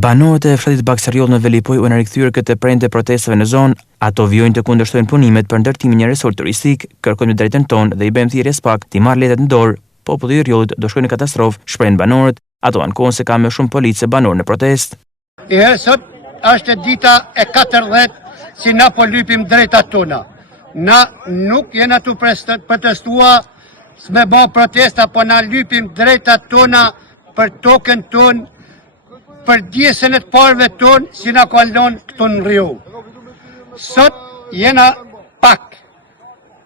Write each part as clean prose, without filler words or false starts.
Banorët e fshatit Baksariol në Velipoj u rikthyer këtë prende protestave në zonë. Ato vijojnë të kundërshtojnë punimet për ndërtimin e një resort turistik, kërkojnë drejtën tonë dhe i bëjmë thirrjes pak t'i marrë letrat në dorë. Populli i Rriolit do shkojë në katastrofë, shprehin banorët. Ato ankohen se ka më shumë policë se banorë në protestë. Sot është dita e 14 si na po lypim drejtat tona. Na nuk jena të protestua me bë protesta, po na lypim drejtat tona për tokën tonë, për djesën e të parëve tonë si na kalon këtu në Rio. Sot jena pak.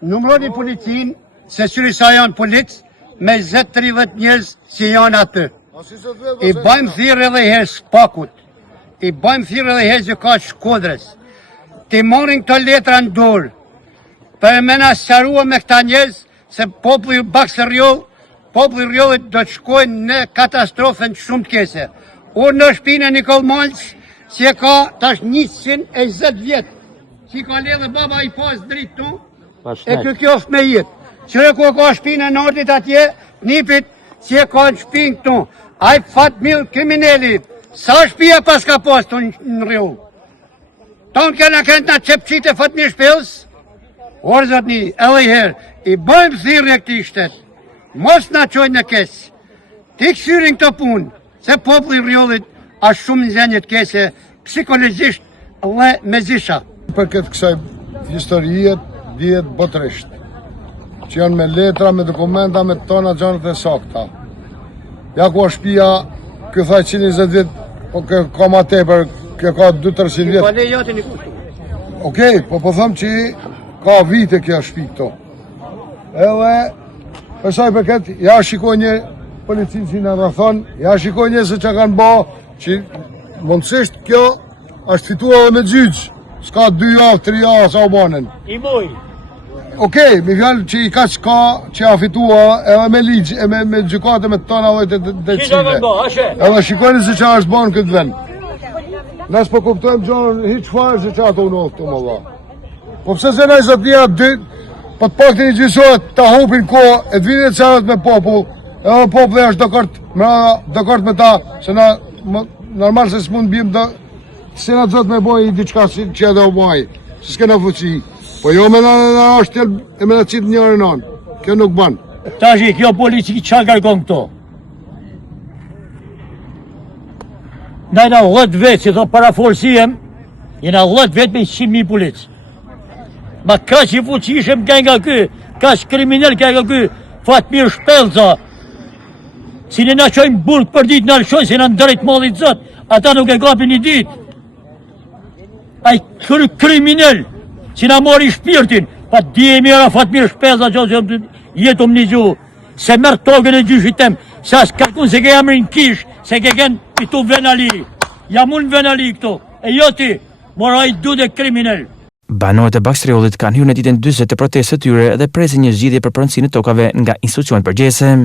Numëroni policin se syri sa janë policë me 20-30 njerëz si janë aty. I bëjmë thirrje edhe herë Spakut. I bëjmë thirrje edhe herë gjykatës Shkodrës. Ti marrin këto letra në dorë. Për me na sqarua me këta njerëz se populli Baksariol, populli i Rriolit do të shkojnë në katastrofën shumë të keqe. Unë në shtëpinë e Nikol Malç, si e ka tash 120 vjet. Si ka lidhë baba i pas dritë tu, e kjo është me jetë. Qëre ku ka shtëpinë e Nordit atje, nipit, si e ka në shtëpinë këtu. Ai Fatmil kriminali, sa shtëpia pas ka pas tu në Rio. Tonë kena kënë nga qepqit e Fatmil shpels, orë zotni, edhe i herë, i bëjmë thirrje këtij shtetë. Mos na çojnë në keq. Ti këshyrin këto punë. Se populli i Rriolit është shumë në gjendje të keqe psikologjisht dhe mezisha. Për këtë kësaj historie dihet botërisht, që janë me letra, me dokumenta, me tona gjanët e sakta. Ja ku është shtëpia, kjo thaj 120 vjet, po ka ma tepër, kjo ka 200-300 vjet. Okej, po them që ka vite kjo shtëpi këto. Edhe përsa i përket, ja shikoj një policinë që në rrethon, ja shikoj një se që kanë ba, që mundësisht kjo është fitua dhe me gjyqë, s'ka 2 javë, 3 javë, sa u banen. I moj. Okej, me fjallë që i ka qka që a fitua edhe me ligjë, e me gjykate me tona dhe të qive. Edhe shikojnë se që a është banë këtë vend. Nësë po kuptojmë gjonë, hiq farë se që ato unohë të më dha. Po pëse se nëjë zëtënia dy, po të pak të një gjysohet të hupin ko, e të vinë e qarët me popull, edhe populli është dakord me ta, se na normal se s'mund bim se na zot me boj diçka që do boj, se s'kena fuqi. Po jo me na është e me na qitë njërin anë. Kjo nuk ban. Tashi, kjo polici qa kërkon këto? Najna 10 vetë, si thot parafolësiem, jena 10 vetë me 100.000 policë. Ma ka që i fuqishëm ka nga ky, ka që kriminal ka nga ky, Fatmir Shpellza. Si në na qojnë burg për ditë në alëshojnë, si në ndërejt modit zot, ata nuk e kapin një ditë. Ai kriminal, si na mori shpirtin, pa di e mira Fatmir Shpellza që jetu më një gjuhë, se mërë togën e gjyshit tem, se as kërkun se ke jamrin kish, se ke gen pitu venali. Jam unë venali këto, e jo ti, mora i du dhe kriminal. Banorët e Baksariolit kanë hyrë në ditën 40 të protestës së tyre dhe presin një zgjidhje për pronësinë e tokave nga institucionet përgjithëse.